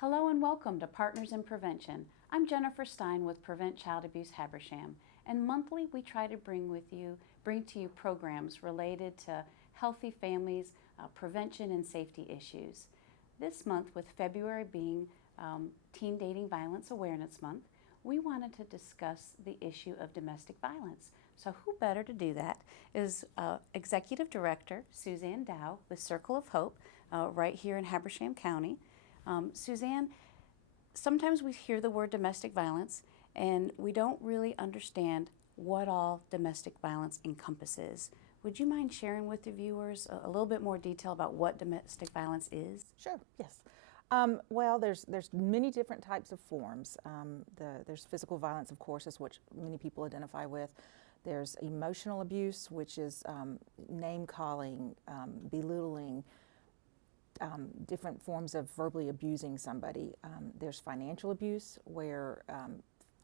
Hello and welcome to Partners in Prevention. I'm Jennifer Stein with Prevent Child Abuse Habersham, and monthly we try to bring to you programs related to healthy families, prevention and safety issues. This month, with February being Teen Dating Violence Awareness Month, we wanted to discuss the issue of domestic violence. So who better to do that is Executive Director Suzanne Dow with Circle of Hope right here in Habersham County. Suzanne, sometimes we hear the word domestic violence and we don't really understand what all domestic violence encompasses. Would you mind sharing with the viewers a little bit more detail about what domestic violence is? Sure, yes. Well, there's many different types of forms. There's physical violence, of course, is what many people identify with. There's emotional abuse, which is name-calling, belittling, different forms of verbally abusing somebody. There's financial abuse, where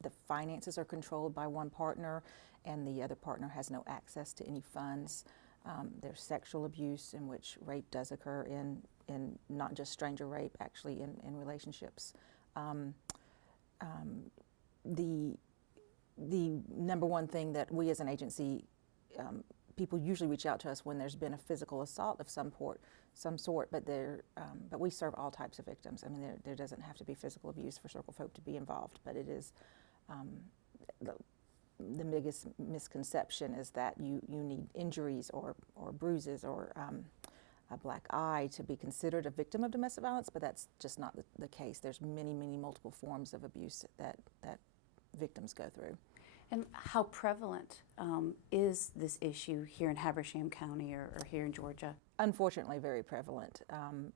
the finances are controlled by one partner and the other partner has no access to any funds. There's sexual abuse, in which rape does occur in not just stranger rape, actually in relationships. The number one thing that we as an agency, people usually reach out to us when there's been a physical assault of some sort, but we serve all types of victims. I mean, there doesn't have to be physical abuse for Circle of Hope to be involved, but it is the biggest misconception is that you need injuries or bruises or a black eye to be considered a victim of domestic violence, but that's just not the case. There's many multiple forms of abuse that victims go through. And how prevalent is this issue here in Habersham County or here in Georgia? Unfortunately, very prevalent.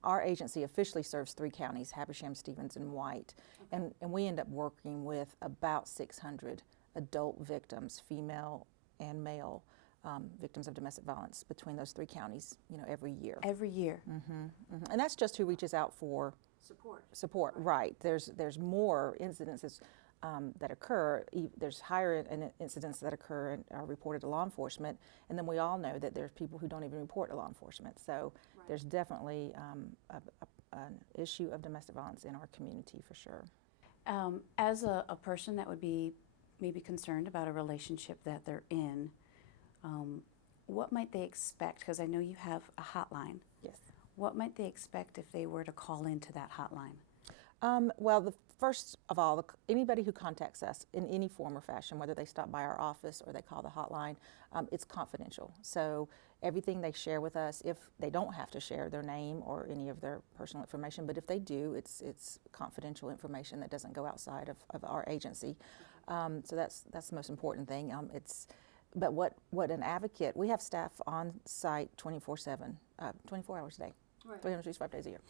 Our agency officially serves 3 counties, Habersham, Stevens, and White, and we end up working with about 600 adult victims, female and male, victims of domestic violence between those 3 counties, every year. Every year. And that's just who reaches out for support. Right. There's more incidences that occur. There's higher incidents that occur and are reported to law enforcement, and then we all know that there's people who don't even report to law enforcement. So there's definitely an issue of domestic violence in our community for sure. As a person that would be maybe concerned about a relationship that they're in, what might they expect? Because I know you have a hotline. Yes. What might they expect if they were to call into that hotline? Well, first of all, anybody who contacts us in any form or fashion, whether they stop by our office or they call the hotline, it's confidential. So everything they share with us, if they don't have to share their name or any of their personal information, but if they do, it's confidential information that doesn't go outside of our agency. So that's the most important thing. But what an advocate, we have staff on site 24/7, 24 hours a day. Right. 365 days a year,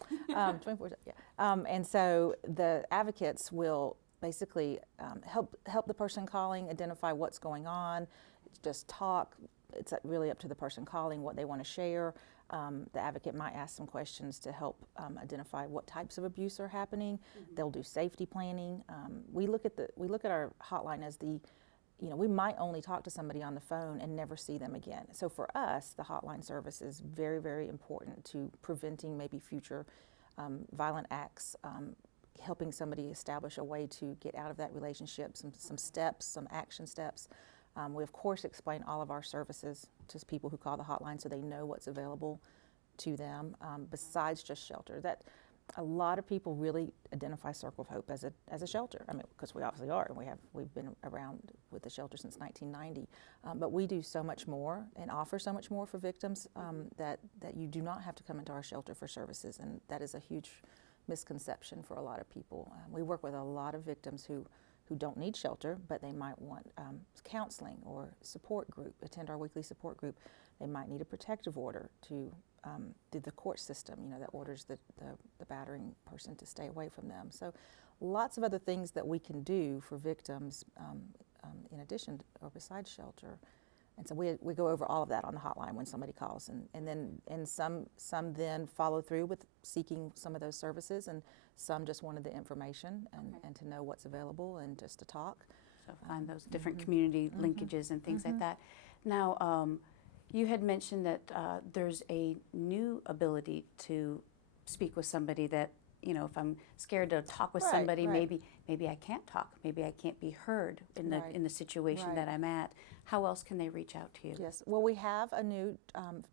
24. Yeah. And so the advocates will basically help the person calling identify what's going on, just talk. It's really up to the person calling what they want to share. The advocate might ask some questions to help identify what types of abuse are happening. They'll do safety planning. We look at our hotline as we might only talk to somebody on the phone and never see them again. So for us, the hotline service is very important to preventing maybe future violent acts, helping somebody establish a way to get out of that relationship, some steps, some action steps. We of course explain all of our services to people who call the hotline so they know what's available to them, besides just shelter. That a lot of people really identify Circle of Hope as a shelter. I mean, because we obviously are, and we've been around with the shelter since 1990. But we do so much more and offer so much more for victims that you do not have to come into our shelter for services, and that is a huge misconception for a lot of people. We work with a lot of victims who don't need shelter, but they might want counseling or support group, attend our weekly support group. They might need a protective order through the court system, that orders the battering person to stay away from them. So lots of other things that we can do for victims in addition or besides shelter. And so we go over all of that on the hotline when somebody calls, and some then follow through with seeking some of those services, and some just wanted the information and to know what's available and just to talk. So find those different community linkages and things like that. Now, you had mentioned that there's a new ability to speak with somebody that you know, if I'm scared to talk with Right, somebody, right. maybe I can't talk, maybe I can't be heard in Right, the situation right. that I'm at. How else can they reach out to you? Yes. Well, we have a new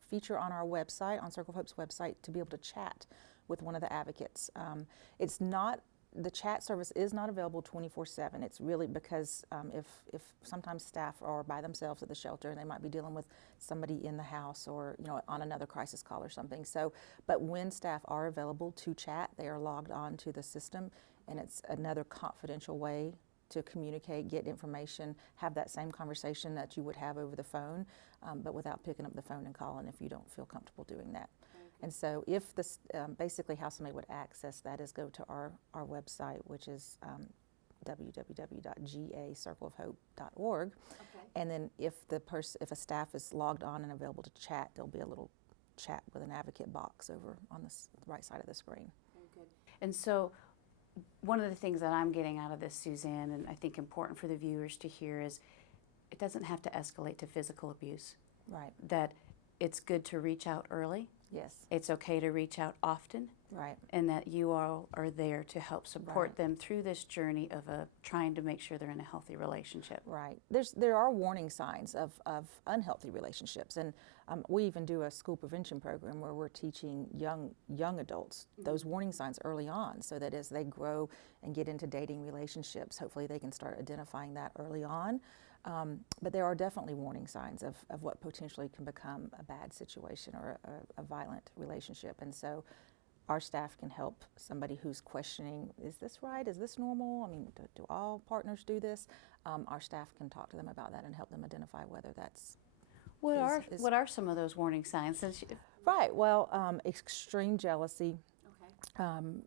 feature on our website, on Circle of Hope's website, to be able to chat with one of the advocates. It's not, the chat service is not available 24/7. It's really because if sometimes staff are by themselves at the shelter and they might be dealing with somebody in the house or, you know, on another crisis call or something. So, but when staff are available to chat, they are logged on to the system, and it's another confidential way to communicate, get information, have that same conversation that you would have over the phone, but without picking up the phone and calling if you don't feel comfortable doing that. And so if this, basically how somebody would access that is go to our website, which is www.gacircleofhope.org. Okay. And then if a staff is logged on and available to chat, there'll be a little chat with an advocate box over on the right side of the screen. Very good. And so one of the things that I'm getting out of this, Suzanne, and I think important for the viewers to hear, is it doesn't have to escalate to physical abuse. Right. That it's good to reach out early. Yes. It's okay to reach out often. Right. And that you all are there to help support Right. them through this journey of trying to make sure they're in a healthy relationship. Right. There are warning signs of unhealthy relationships, and we even do a school prevention program where we're teaching young adults those warning signs early on, so that as they grow and get into dating relationships, hopefully they can start identifying that early on. But there are definitely warning signs of what potentially can become a bad situation or a violent relationship, and so our staff can help somebody who's questioning, is this right? Is this normal? I mean, do all partners do this? Our staff can talk to them about that and help them identify whether that's What are some of those warning signs? right. Well, extreme jealousy, Okay.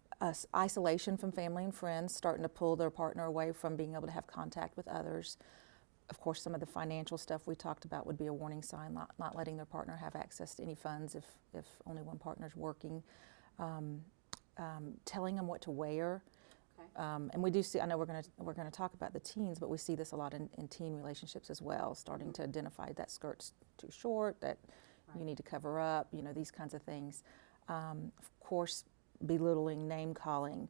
isolation from family and friends, starting to pull their partner away from being able to have contact with others. Of course, some of the financial stuff we talked about would be a warning sign, not letting their partner have access to any funds if only one partner's working. Telling them what to wear, Okay. and we do see. I know we're going to talk about the teens, but we see this a lot in teen relationships as well. Starting to identify that skirt's too short, that you need to cover up. You know, these kinds of things. Of course, belittling, name calling.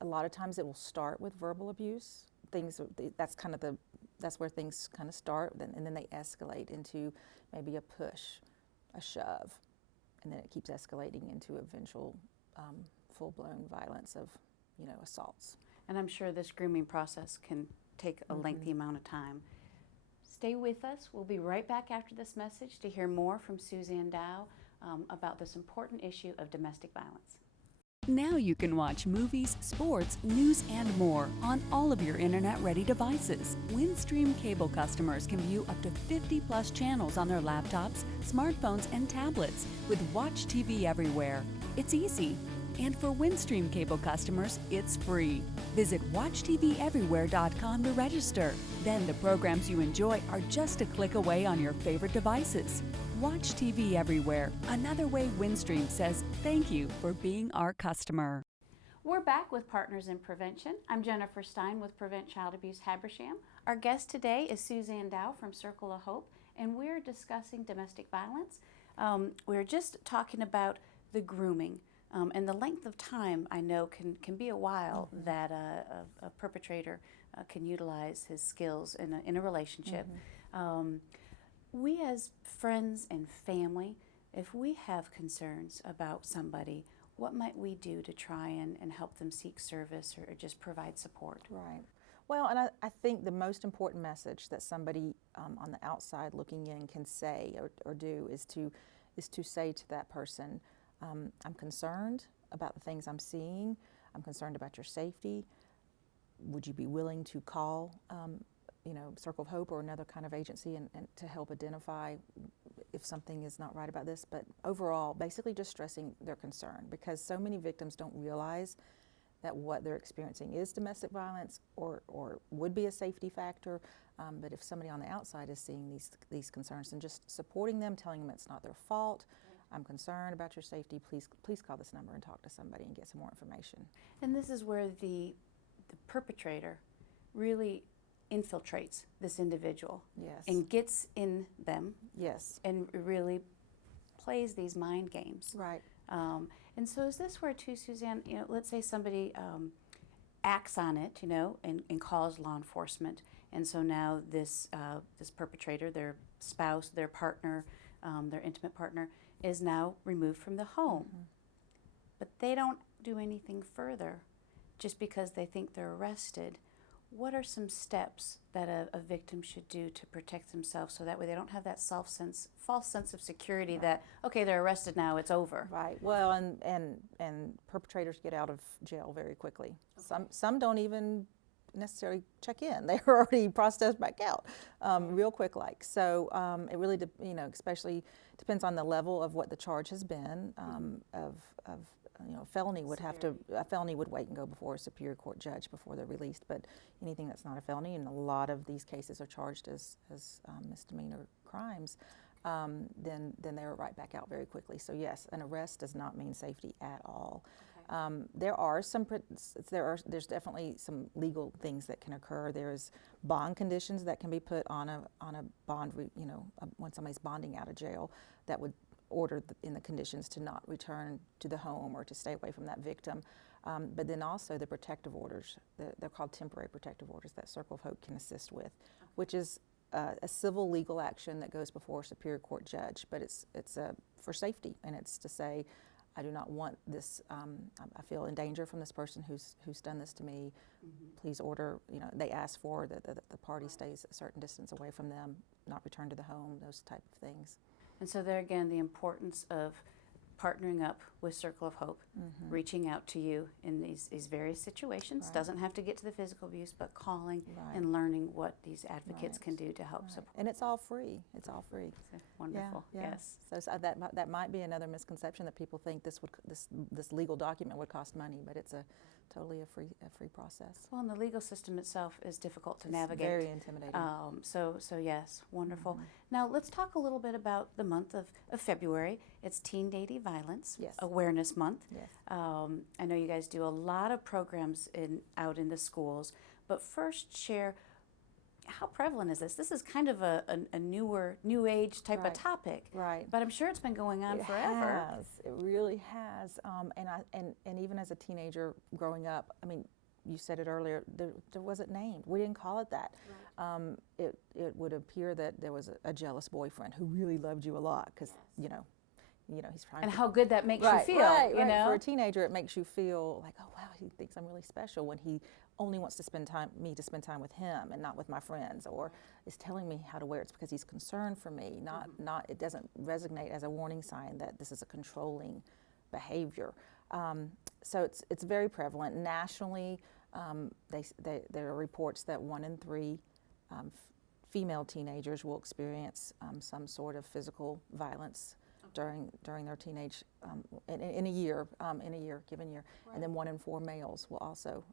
A lot of times it will start with verbal abuse. That's where things kind of start, and then they escalate into maybe a push, a shove. And then it keeps escalating into eventual full-blown violence of, you know, assaults. And I'm sure this grooming process can take a lengthy amount of time. Stay with us. We'll be right back after this message to hear more from Suzanne Dow about this important issue of domestic violence. Now you can watch movies, sports, news, and more on all of your internet-ready devices. Windstream cable customers can view up to 50+ channels on their laptops, smartphones, and tablets with Watch TV Everywhere. It's easy. And for Windstream cable customers, it's free. Visit WatchTVEverywhere.com to register. Then the programs you enjoy are just a click away on your favorite devices. Watch TV Everywhere, another way Windstream says thank you for being our customer. We're back with Partners in Prevention. I'm Jennifer Stein with Prevent Child Abuse Habersham. Our guest today is Suzanne Dow from Circle of Hope, and we're discussing domestic violence. We're just talking about the grooming. And the length of time, I know, can be a while that a perpetrator can utilize his skills in a relationship. We as friends and family, if we have concerns about somebody, what might we do to try and help them seek service or just provide support? Right. Well, and I think the most important message that somebody on the outside looking in can say or do is to say to that person, I'm concerned about the things I'm seeing. I'm concerned about your safety. Would you be willing to call, Circle of Hope or another kind of agency and to help identify if something is not right about this? But overall, basically just stressing their concern, because so many victims don't realize that what they're experiencing is domestic violence or would be a safety factor. But if somebody on the outside is seeing these concerns, and just supporting them, telling them it's not their fault, I'm concerned about your safety, please call this number and talk to somebody and get some more information. And this is where the perpetrator really infiltrates this individual. Yes. And gets in them. Yes. And really plays these mind games. Right. And so is this where too, Suzanne, let's say somebody acts on it, and calls law enforcement, and so now this perpetrator, their spouse, their partner, their intimate partner, is now removed from the home. But they don't do anything further just because they think they're arrested. What are some steps that a victim should do to protect themselves so that way they don't have that false sense of security that, okay, they're arrested now, it's over? Right. Well, and perpetrators get out of jail very quickly. Okay. Some don't even necessarily check in. They're already processed back out real quick like. So it really, especially depends on the level of what the charge has been. Felony would a felony would wait and go before a Superior Court judge before they're released, but anything that's not a felony, and a lot of these cases are charged as misdemeanor crimes, then they're right back out very quickly. So yes, an arrest does not mean safety at all. Okay. There's definitely some legal things that can occur. There's bond conditions that can be put on a bond, when somebody's bonding out of jail, that would order in the conditions to not return to the home or to stay away from that victim. But then also the protective orders, they're called temporary protective orders that Circle of Hope can assist with, which is a civil legal action that goes before a Superior Court judge, but it's for safety, and it's to say, I do not want this, I feel in danger from this person who's done this to me. Please order, they ask for the party stays a certain distance away from them, not return to the home, those type of things. And so there again, the importance of partnering up with Circle of Hope, reaching out to you in these various situations. Right. Doesn't have to get to the physical abuse, but calling and learning what these advocates can do to help support. And it's all free. It's all free. Wonderful. Yeah, yeah. Yes. So that might be another misconception, that people think this legal document would cost money, but it's totally a free process. Well, and the legal system itself is difficult to navigate. Very intimidating. So yes, wonderful. Now let's talk a little bit about the month of February. It's Teen Dating Violence Awareness Month. Yes. I know you guys do a lot of programs out in the schools, but first share, how prevalent is this? This is kind of a new age type of topic, right? But I'm sure it's been going on forever. It really has. And even as a teenager growing up, I mean, you said it earlier, there wasn't named. We didn't call it that. Right. It would appear that there was a jealous boyfriend who really loved you a lot because he's trying. And how good that makes you feel. Right. For a teenager, it makes you feel like, oh wow, he thinks I'm really special when he only wants to spend time with him and not with my friends, or is telling me how to wear it. It's because he's concerned for me. Not it doesn't resonate as a warning sign that this is a controlling behavior. So it's very prevalent nationally. There are reports that 1 in 3 female teenagers will experience some sort of physical violence during their teenage in a given year, right. And then 1 in 4 males will also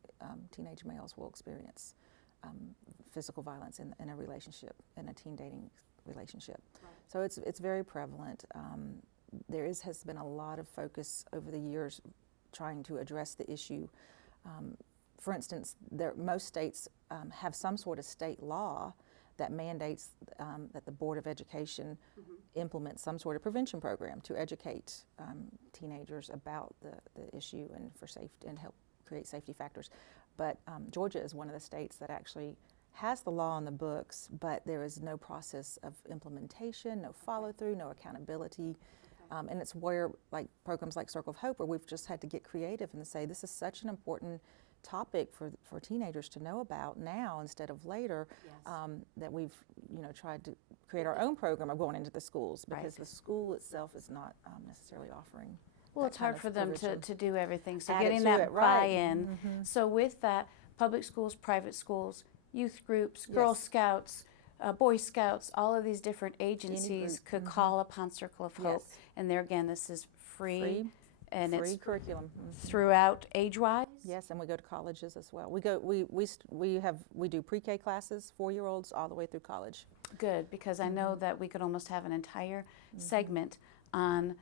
teenage males will experience physical violence in a relationship, in a teen dating relationship. Right. So it's very prevalent. There has been a lot of focus over the years trying to address the issue. For instance, most states have some sort of state law that mandates that the Board of Education implement some sort of prevention program to educate teenagers about the issue and for safety and help create safety factors. But Georgia is one of the states that actually has the law on the books, but there is no process of implementation, no follow-through, no accountability. And it's where programs like Circle of Hope, where we've just had to get creative and say this is such an important topic for teenagers to know about now instead of later, that we've tried to create our own program of going into the schools, because the school itself is not necessarily offering. Well, it's hard for them to do everything, so getting that buy-in. So with that, public schools, private schools, youth groups, Girl Scouts, Boy Scouts, all of these different agencies could call upon Circle of Hope. And there again, this is free. And free it's curriculum throughout age-wise. Yes, and we go to colleges as well. We do pre-K classes, 4-year-olds all the way through college. Good, because I know that we could almost have an entire segment on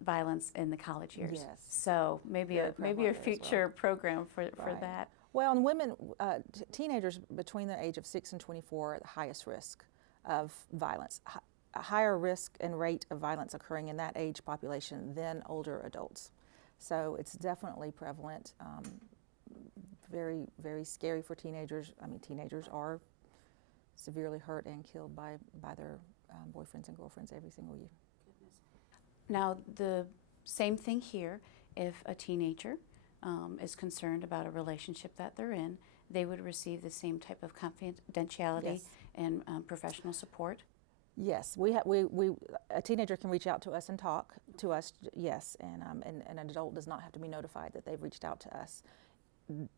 violence in the college years. Yes. So maybe a future program for that. Well, and women, teenagers between the age of 6 and 24 are at the highest risk of violence. a higher risk and rate of violence occurring in that age population than older adults. So it's definitely prevalent. Very, very scary for teenagers. I mean, teenagers are severely hurt and killed by their boyfriends and girlfriends every single year. Now, the same thing here. If a teenager is concerned about a relationship that they're in, they would receive the same type of confidentiality Yes. and professional support. Yes, a teenager can reach out to us and talk to us, yes, and an adult does not have to be notified that they've reached out to us.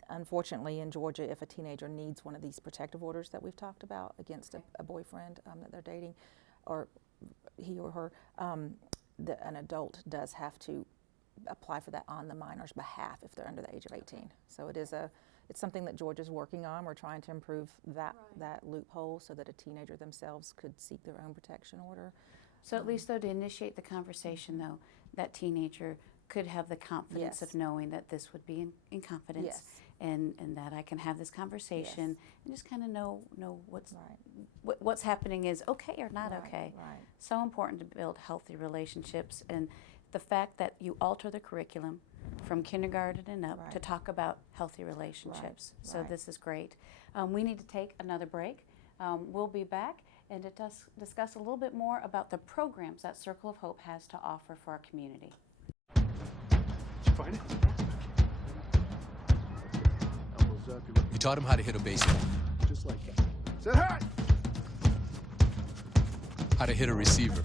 Unfortunately, in Georgia, if a teenager needs one of these protective orders that we've talked about against a boyfriend that they're dating, or he or her, an adult does have to apply for that on the minor's behalf if they're under the age of 18. So it's something that Georgia's working on. We're trying to improve that loophole so that a teenager themselves could seek their own protection order. So at least, though, to initiate the conversation, though, that teenager could have the confidence Yes. of knowing that this would be in confidence, Yes. and that I can have this conversation Yes. and just kind of know what's Right. what's happening is okay or not Right, okay. right. So important to build healthy relationships, and the fact that you alter the curriculum from kindergarten and up to Right. talk about healthy relationships. Right, So right. this is great. We need to take another break. We'll be back and to discuss a little bit more about the programs that Circle of Hope has to offer for our community. Did you find it? Elbows up. You taught him how to hit a baseball, Just like that. Say hi! how to hit a receiver,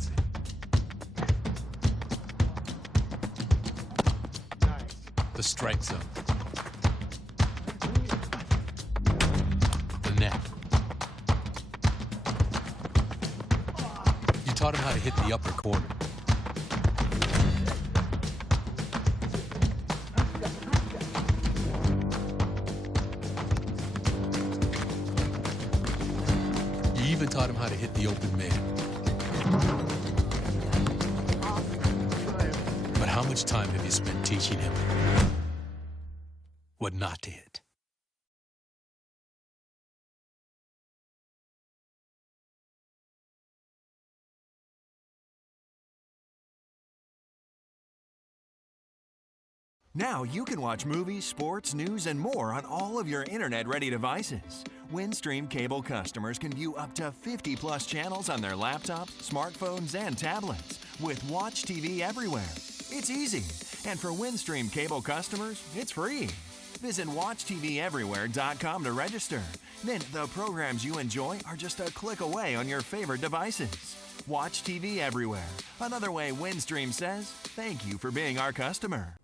Nice. the strike zone, the net. You taught him how to hit the upper corner. You even taught him how to hit the open man. But how much time have you spent teaching him what not to hit? Now you can watch movies, sports, news, and more on all of your internet-ready devices. Windstream cable customers can view up to 50+ channels on their laptops, smartphones, and tablets with Watch TV Everywhere. It's easy, and for Windstream cable customers, it's free. Visit WatchTVEverywhere.com to register. Then the programs you enjoy are just a click away on your favorite devices. Watch TV Everywhere. Another way Windstream says, thank you for being our customer.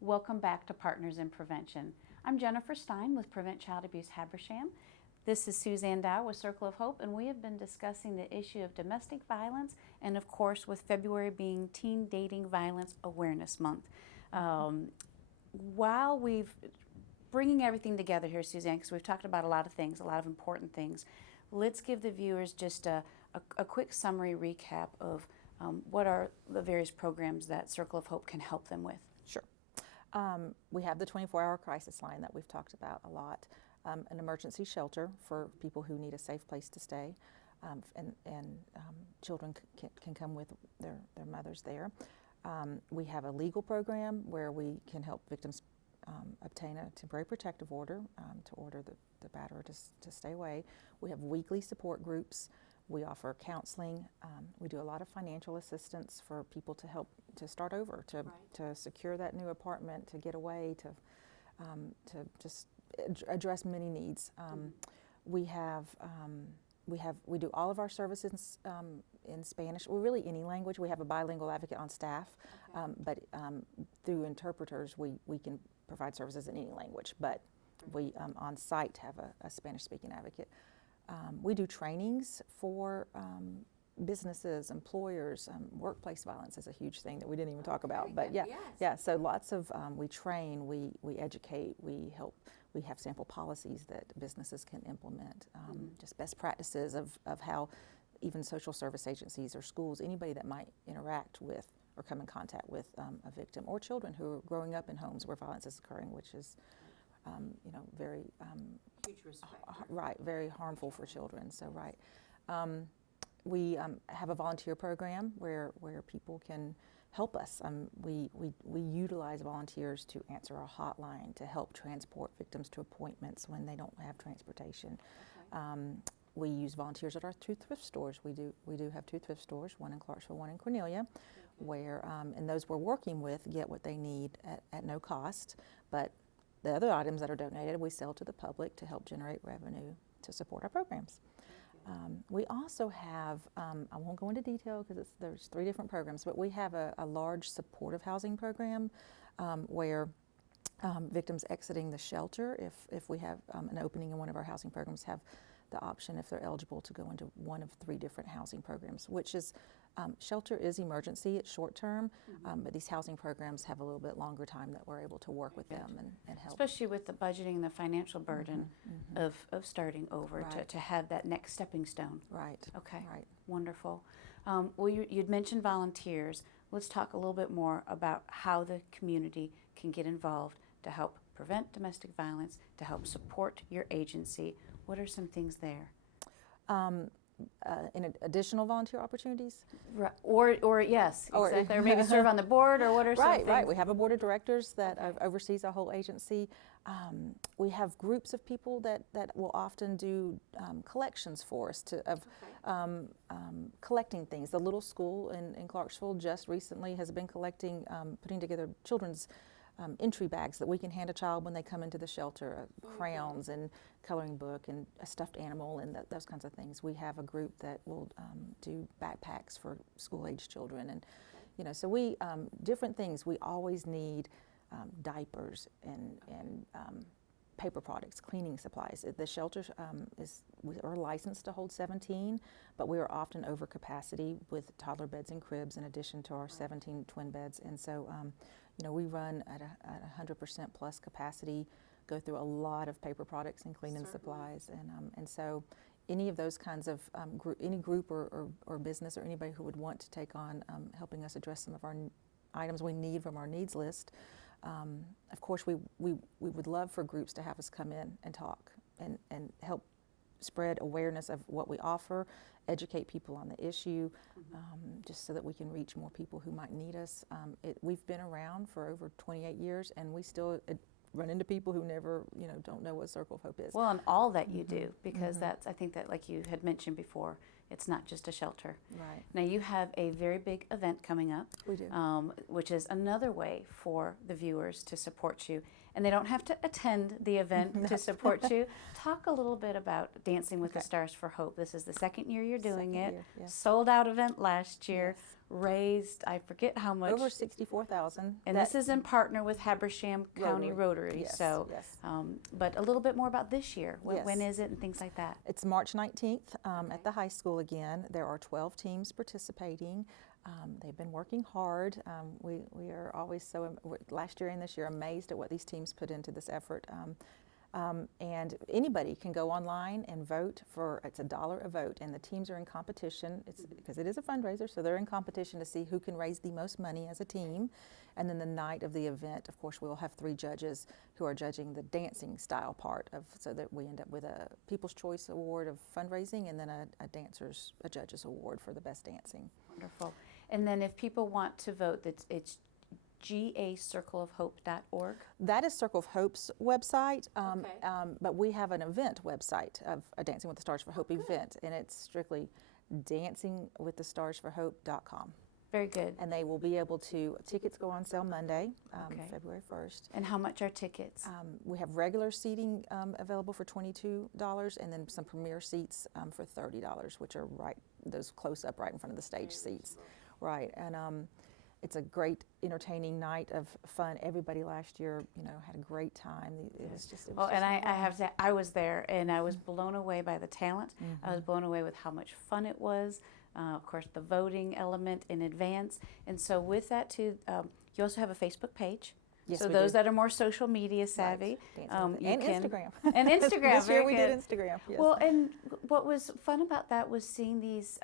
Welcome back to Partners in Prevention. I'm Jennifer Stein with Prevent Child Abuse Habersham. This is Suzanne Dow with Circle of Hope, and we have been discussing the issue of domestic violence, and of course with February being Teen Dating Violence Awareness Month. While we've bringing everything together here, Suzanne, because we've talked about a lot of things, a lot of important things, let's give the viewers just a quick summary recap of what are the various programs that Circle of Hope can help them with. Sure. We have the 24-hour crisis line that we've talked about a lot, an emergency shelter for people who need a safe place to stay, and children can come with their mothers there. We have a legal program where we can help victims obtain a temporary protective order to order the batterer to stay away. We have weekly support groups. We offer counseling. We do a lot of financial assistance for people to help to start over, to secure that new apartment, to get away, to just address many needs. We do all of our services in Spanish, or really any language. We have a bilingual advocate on staff, but through interpreters, we can provide services in any language. But we on site have a Spanish-speaking advocate. We do trainings for businesses, employers. Workplace violence is a huge thing that we didn't even talk about. But yeah. So lots of we train, we educate, we help. We have sample policies that businesses can implement. Just best practices of how even social service agencies or schools, anybody that might interact with or come in contact with a victim, or children who are growing up in homes where violence is occurring, which is very Huge respect. right, very harmful for children. So we have a volunteer program where people can help us. We utilize volunteers to answer our hotline, to help transport victims to appointments when they don't have transportation. We use volunteers at our 2 thrift stores. We do have 2 thrift stores, one in Clarksville, one in Cornelia, where and those we're working with get what they need at no cost. But the other items that are donated, we sell to the public to help generate revenue to support our programs. We also have, I won't go into detail because there's 3 different programs, but we have a large supportive housing program where victims exiting the shelter, if we have an opening in one of our housing programs, have the option, if they're eligible, to go into one of 3 different housing programs, which is, shelter is emergency, it's short term, but these housing programs have a little bit longer time that we're able to work with them and help. Especially with the budgeting and the financial burden of starting over, to have that next stepping stone. Right. Okay. Right. Wonderful. Well, you'd mentioned volunteers. Let's talk a little bit more about how the community can get involved to help prevent domestic violence, to help support your agency. What are some things there? In additional volunteer opportunities? Right. Or yes, exactly. Or maybe serve on the board, or what are some things? Right. We have a board of directors that oversees our whole agency. We have groups of people that will often do collections for us collecting things. The little school in Clarksville just recently has been collecting, putting together children's entry bags that we can hand a child when they come into the shelter, crayons and coloring book and a stuffed animal and those kinds of things. We have a group that will do backpacks for school-age children, and so we different things. We always need diapers and paper products, cleaning supplies. The shelter we are licensed to hold 17, but we are often over capacity with toddler beds and cribs in addition to our 17 twin beds, and so we run at 100% plus capacity, go through a lot of paper products and cleaning supplies, and so any of those kinds of any group or business or anybody who would want to take on helping us address some of our items we need from our needs list. Of course, we would love for groups to have us come in and talk and help spread awareness of what we offer, educate people on the issue, just so that we can reach more people who might need us. We've been around for over 28 years, and we still run into people who never, don't know what Circle of Hope is. Well, and all that you do, because I think that, like you had mentioned before, it's not just a shelter. Right. Now you have a very big event coming up. We do. Which is another way for the viewers to support you. And they don't have to attend the event to support you. Talk a little bit about Dancing with the Stars for Hope. This is the 2nd year you're doing it. Yes. Sold out event last year. Yes. Raised, I forget how much. Over $64,000. And this is in partner with Habersham County Rotary. Yes, so, yes. But a little bit more about this year. Yes. When is it and things like that? It's March 19th at the high school again. There are 12 teams participating. They've been working hard. We are always last year and this year, amazed at what these teams put into this effort. And anybody can go online and vote it's $1 a vote, and the teams are in competition. It's because it is a fundraiser, so they're in competition to see who can raise the most money as a team. And then the night of the event, of course, we'll have 3 judges who are judging the dancing style part so that we end up with a People's Choice Award of fundraising, and then a judge's award for the best dancing. Wonderful. And then if people want to vote, it's gacircleofhope.org. That is Circle of Hope's website, but we have an event website of a Dancing with the Stars for Hope event, and it's strictly dancingwiththestarsforhope.com. Very good. And they will be able to, tickets go on sale Monday, February 1st. And how much are tickets? We have regular seating available for $22, and then some premier seats for $30, which are those close up right in front of the stage seats. Right, and it's a great, entertaining night of fun. Everybody last year, had a great time. It was just. I have to say, I was there, and I was blown away by the talent. I was blown away with how much fun it was. Of course, the voting element in advance, and so with that too, you also have a Facebook page. Yes, so those that are more social media savvy, Instagram. And Instagram. This year we did Instagram. Yes. Well, and what was fun about that was seeing these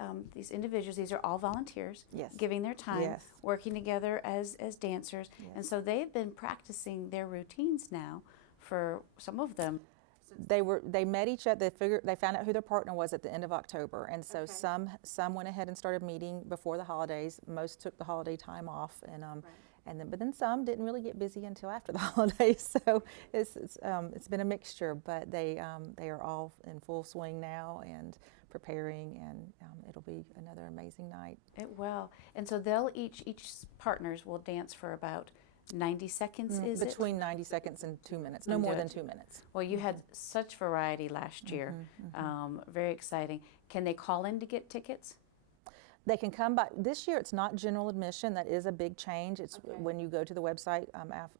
individuals. These are all volunteers, giving their time, working together as dancers, and so they've been practicing their routines now for some of them They met each other. They found out who their partner was at the end of October, and so some went ahead and started meeting before the holidays. Most took the holiday time off, but then some didn't really get busy until after the holidays. So it's been a mixture, but they are all in full swing now and preparing, and it'll be another amazing night. It will. And so they'll each partners will dance for about 90 seconds, is it? Between 90 seconds and 2 minutes, no more than 2 minutes. Well, you had such variety last year. Very exciting. Can they call in to get tickets? They can come by. This year it's not general admission. That is a big change. It's when you go to the website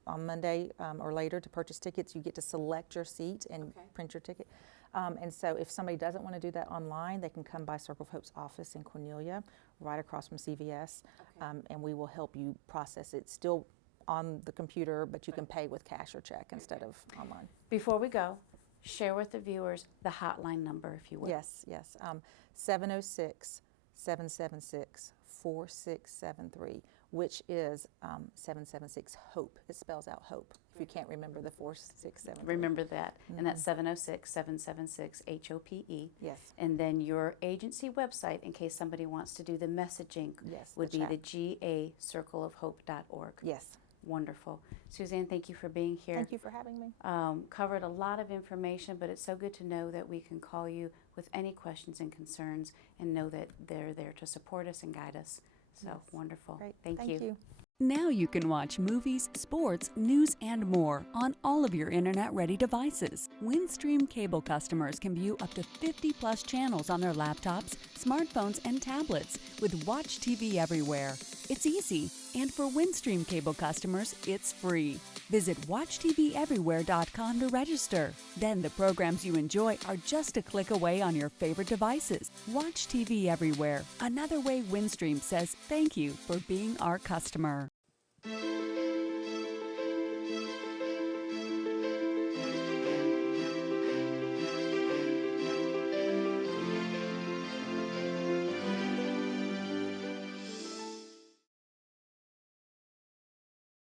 on Monday or later to purchase tickets, you get to select your seat and print your ticket. And so if somebody doesn't want to do that online, they can come by Circle of Hope's office in Cornelia, right across from CVS, and we will help you process it. Still on the computer, but you can pay with cash or check instead of online. Before we go, share with the viewers the hotline number, if you would. Yes. 706-776-4673, which is 776-HOPE. It spells out HOPE, if you can't remember the 4673. Remember that. And that's 706-776-HOPE. Yes. And then your agency website, in case somebody wants to do the messaging, would be the gacircleofhope.org. Yes. Wonderful. Suzanne, thank you for being here. Thank you for having me. Covered a lot of information, but it's so good to know that we can call you with any questions and concerns and know that they're there to support us and guide us. So wonderful. Great. Thank Thank you. Now you can watch movies, sports, news, and more on all of your internet-ready devices. Windstream cable customers can view up to 50+ channels on their laptops, smartphones, and tablets with Watch TV Everywhere. It's easy, and for Windstream cable customers, it's free. Visit WatchTVEverywhere.com to register. Then the programs you enjoy are just a click away on your favorite devices. Watch TV Everywhere, another way Windstream says thank you for being our customer.